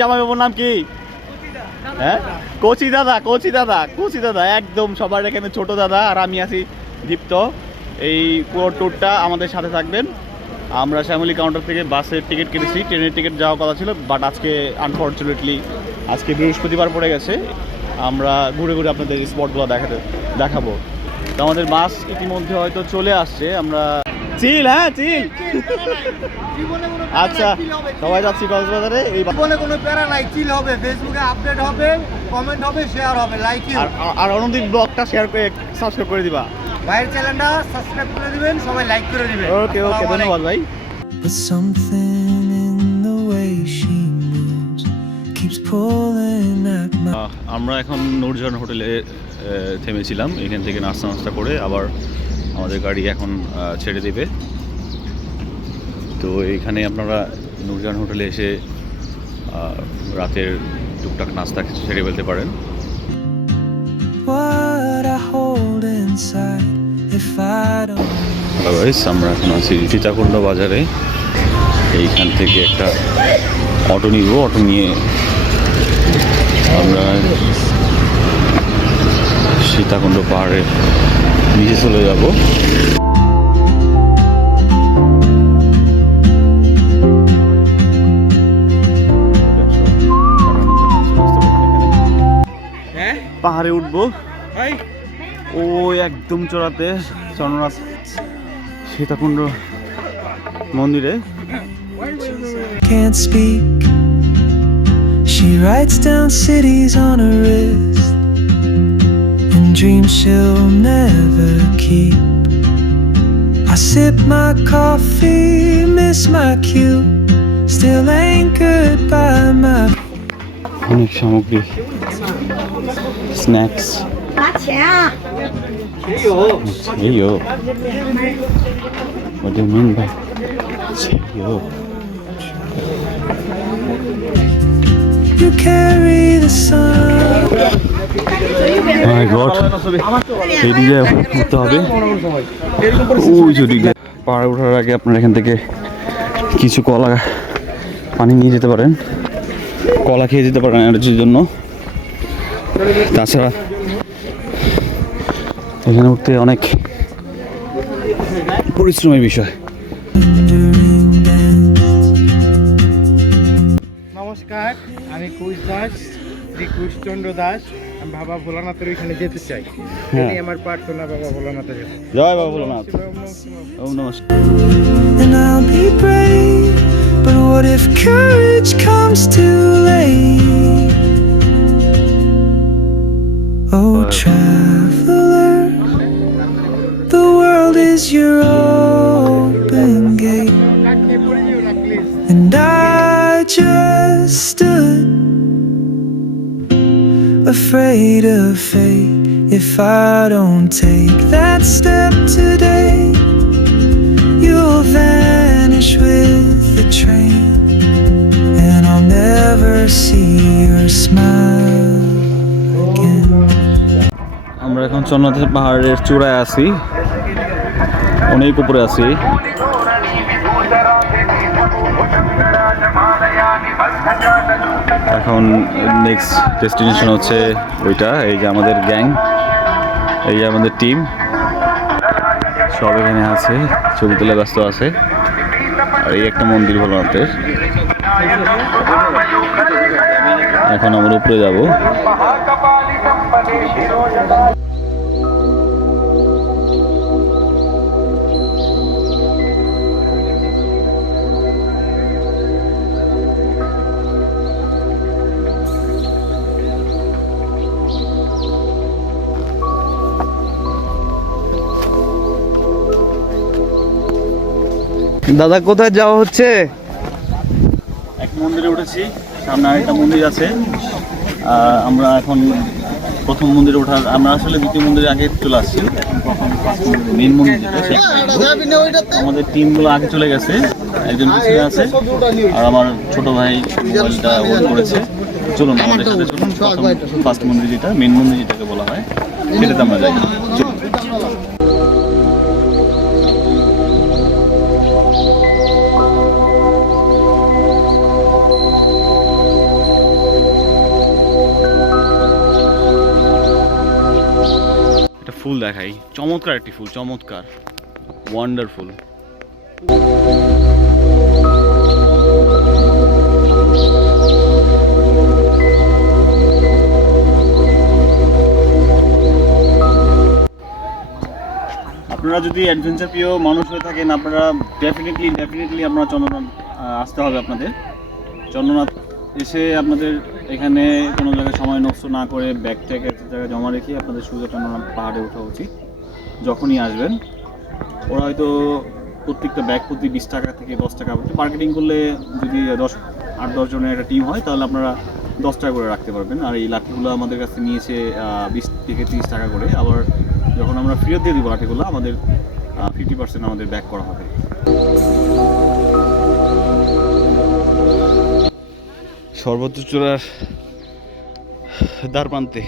জামাইবাবুর নাম কি? হ্যাঁ, কোচি দাদা, কোচি দাদা, কোচি দাদা, একদম সবার এখানে ছোট দাদা। আর আমি আছি দীপ্ত। এই পুরো ট্যুরটা আমাদের সাথে থাকবেন। আমরা শ্যামলী কাউন্টার থেকে বাসের টিকিট কেটেছি, ট্রেনের টিকিট যাওয়ার কথা ছিল, বাট আজকে আনফর্চুনেটলি আজকে বৃহস্পতিবার পড়ে গেছে। আমরা ঘুরে ঘুরে আপনাদের স্পটগুলো দেখাবো। তো আমাদের বাস ইতিমধ্যে হয়তো চলে আসছে। আমরা চিল, হ্যাঁ চিল। আচ্ছা, সবাই যাচ্ছি কক্সবাজারে। এই বলে কোনো প্যারা নাই, চিল হবে, ফেসবুকে আপডেট হবে, কমেন্ট হবে, শেয়ার হবে, লাইক আর অনুদীপ ব্লগটা শেয়ার করে সাবস্ক্রাইব করে দিবা। ভাইয়ের চ্যানেলটা সাবস্ক্রাইব করে দিবেন, সবাই লাইক করে দিবেন। ওকে ওকে, ধন্যবাদ ভাই। But something in the way she moves keeps pulling at my আমরা এখন নূরজাহান হোটেলে থেমেছিলাম। এখান থেকে নাস্তা করে আবার আমাদের গাড়ি এখন ছেড়ে দেবে। তো এইখানে আপনারা নূরজাহান হোটেলে এসে রাতের টুকটাক নাস্তা ছেড়ে ফেলতে পারেন। what I hold inside if I don't hello guys, আমরা এখন আছি সীতাকুণ্ড বাজারে। এইখান থেকে একটা অটো নিব, অটো নিয়ে আমরা সীতাকুণ্ড পাহাড়ের নিচে চলে যাব। পাহাড়ে উঠবো ও একদম চড়াতে চন্দ্রনাথ সীতাকুণ্ড মন্দিরে। can't speak. She writes down cities on her wrist and dreams she'll never keep. I sip my coffee, miss my cue, still anchored by my অনেক সামগ্রী, snacks. Cheyo. What do you mean by Cheyo? You carry the sun. My God. এদিকে উঠতে হবে। ওই যদি পাহাড়ে ওঠার আগে আপনারা এখান থেকে কিছু কলা পানি নিয়ে যেতে পারেন, কলা খেয়ে যেতে পারেন এনার্জির জন্য। তাছাড়া এখানে উঠতে অনেক পরিশ্রমের বিষয়। নমস্কার, আমি কুশ দাস, শ্রী কুশচন্দ্র দাস। আমি বাবা ভোলানাথের ওইখানে যেতে চাই। এই আমার প্রার্থনা বাবা ভোলানাথের কাছে। জয় বাবা ভোলানাথ। ওম নমস্কার। And I'll be brave, but what if courage comes too late? Oh, traveler, the world is your open gate, and I just stood afraid of fate. If I don't take that step today, you'll vanish with the train, and I'll never see your smile again. আমরা এখন চন্দ্রনাথের পাহাড়ের চূড়ায় আছি, অনেক উপরে আছি। এখন next destination হচ্ছে ওইটা। এই যে আমাদের গ্যাং, এই যে আমাদের টিম সব এখানে আছে, ছবি তোলা ব্যস্ত আছে। আর এই একটা মন্দির ভোলানাথের। এখন আমরা উপরে যাব। দাদা কোথায় যাওয়া হচ্ছে? এক মন্দিরে উঠেছি, সামনে আরেকটা মন্দির আছে। আমরা এখন প্রথম মন্দিরে ওঠার, আমরা আসলে দ্বিতীয় মন্দিরে আগে চলে আসছি। মেন মন্দির যেটা, আমাদের টিমগুলো আগে চলে গেছে, একজন পিছনে আছে আর আমার ছোট ভাই মোবাইলটা অন করেছে। চলুন আমাদের সাথে চলুন, ফার্স্ট মন্দির যেটা, মেন মন্দির যেটাকে বলা হয়, সেটাতে আমরা যাই। ফুল দেখাই, চমৎকার একটি ফুল, চমৎকার, ওয়ান্ডারফুল। আপনারা যদি অ্যাডভেঞ্চার প্রিয় মানুষ হয়ে থাকেন, আপনারা ডেফিনেটলি আপনারা চন্দ্রনাথ আসতে হবে আপনাদের। চন্দ্রনাথ এসে আপনাদের এখানে কোনো জায়গায় সময় নষ্ট না করে ব্যাগ ট্যাগ একটা জায়গায় জমা রেখে আপনাদের সোজা চন্দ্রনাথ পাহাড়ে ওঠা উচিত। যখনই আসবেন ওরা হয়তো প্রত্যেকটা ব্যাগ প্রতি 20 টাকা থেকে 10 টাকা, মার্কেটিং করলে যদি 8-10 জনের একটা টিম হয় তাহলে আপনারা 10 টাকা করে রাখতে পারবেন। আর এই লাঠিগুলো আমাদের কাছে নিয়েছে 20 থেকে 30 টাকা করে। আবার যখন আমরা ফেরত দিয়ে দেবো লাঠিগুলো, আমাদের 50% আমাদের ব্যাক করা হবে। সর্বোচ্চ চূড়ার দ্বার প্রান্তে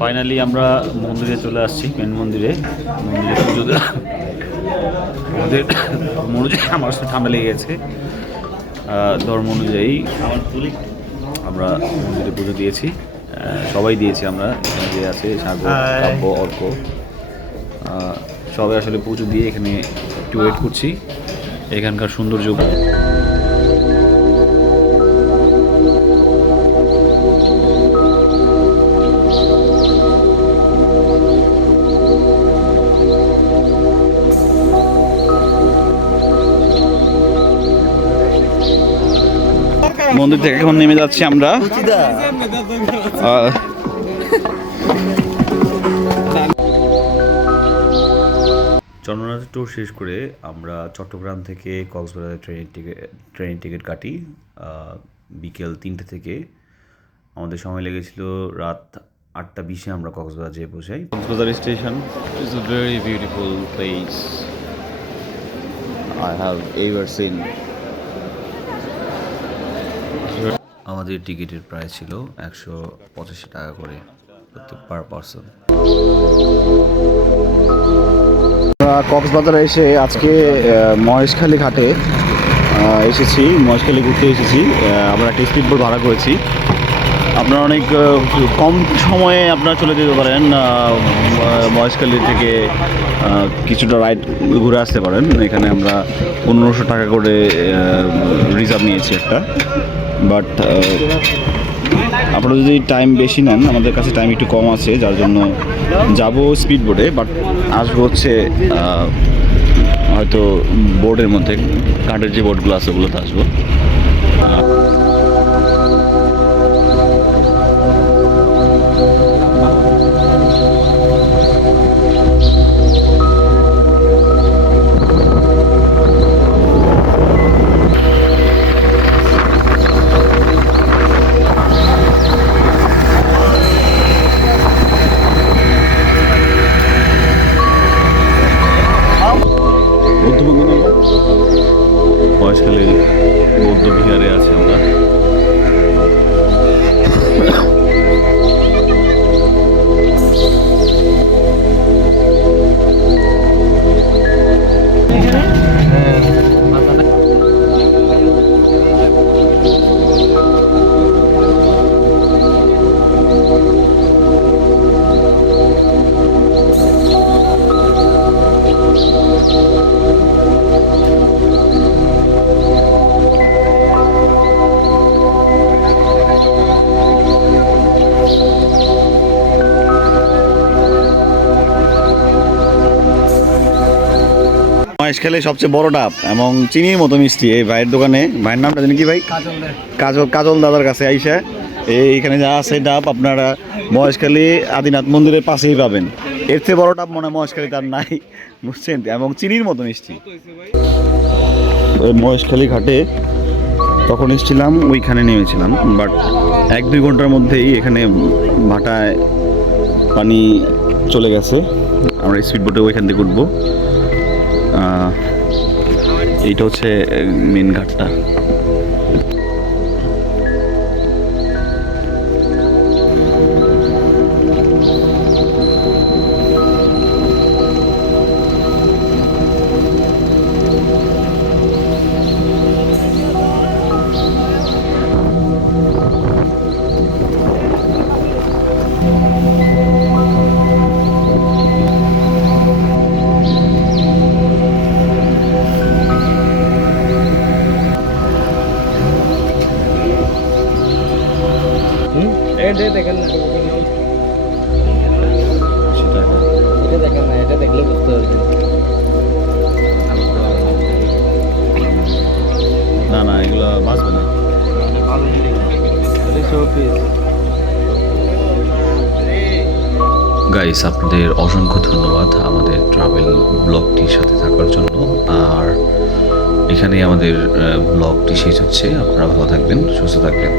ফাইনালি আমরা মন্দিরে চলে আসছি, মেন মন্দিরে পুজো দেওয়া। আমাদের মনোযোগ, আমার সাথে ঠান্ডা লেগে গেছে। ধর্ম অনুযায়ী আমরা মন্দিরে পুজো দিয়েছি, সবাই দিয়েছি। আমরা এখানে যে আছে সাগর, কাব্য, অর্ক, সবাই আসলে পুজো দিয়ে এখানে একটু ওয়েট করছি এখানকার সৌন্দর্য। মন্দির থেকে এখন নেমে যাচ্ছি আমরা। চন্দ্রনাথ ট্যুর শেষ করে আমরা চট্টগ্রাম থেকে কক্সবাজার ট্রেনের টিকিট কাটি বিকেল 3টে থেকে। আমাদের সময় লেগেছিল রাত 8টা 20-এ আমরা কক্সবাজার যেয়ে পৌঁছাই। Cox's Bazar station is a very beautiful place I have ever seen. আমাদের টিকিটের প্রাইস ছিল 185 টাকা করে পার পারসন। কক্সবাজারে এসে আজকে মহেশখালী ঘাটে এসেছি, মহেশখালী ঘুরতে এসেছি। আমরা একটা স্পিড বোট ভাড়া করেছি। আপনারা অনেক কম সময়ে আপনারা চলে যেতে পারেন, মহেশখালী থেকে কিছুটা রাইড ঘুরে আসতে পারেন। এখানে আমরা 1500 টাকা করে রিজার্ভ নিয়েছি একটা। বাট আপনারা যদি টাইম বেশি নেন, আমাদের কাছে টাইম একটু কম আছে, যার জন্য যাব স্পিড বোটে। বাট আসবো হচ্ছে হয়তো বোর্ডের মধ্যে, কাঠের যে বোটগুলো আছে ওগুলোতে আসবো। মহেশখালী বৌদ্ধ বিহারে আছি আমরা। মহেশখালী সবচেয়ে বড় ডাব এবং চিনির মতো মিষ্টি এই ভাইয়ের দোকানে। ভাইয়ের নামটা জানি কি ভাই? কাজল দাদার কাছে আইসা এইখানে যা আছে ডাব আপনারা মহেশখালী আদিনাথ মন্দিরের পাশেই পাবেন। এর চেয়ে বড় ডাব মনে হয় মহেশখালী তার নাই, বুঝছেন? এবং চিনির মতো মিষ্টি। মহেশখালী ঘাটে তখন এসেছিলাম, ওইখানে নেমেছিলাম। বাট 1-2 ঘন্টার মধ্যেই এখানে ভাটায় পানি চলে গেছে। আমরা স্পিড বোটে ওইখান থেকে উঠবো। এইটা হচ্ছে মেন ঘাটটা। বাঁচবে না। ভালো জিনিস এটা শোপিস। গাইস, আপনাদের অসংখ্য ধন্যবাদ আমাদের ট্রাভেল ব্লগটির সাথে থাকার জন্য। আর এখানেই আমাদের ব্লগটি শেষ হচ্ছে। আপনারা ভালো থাকবেন, সুস্থ থাকবেন।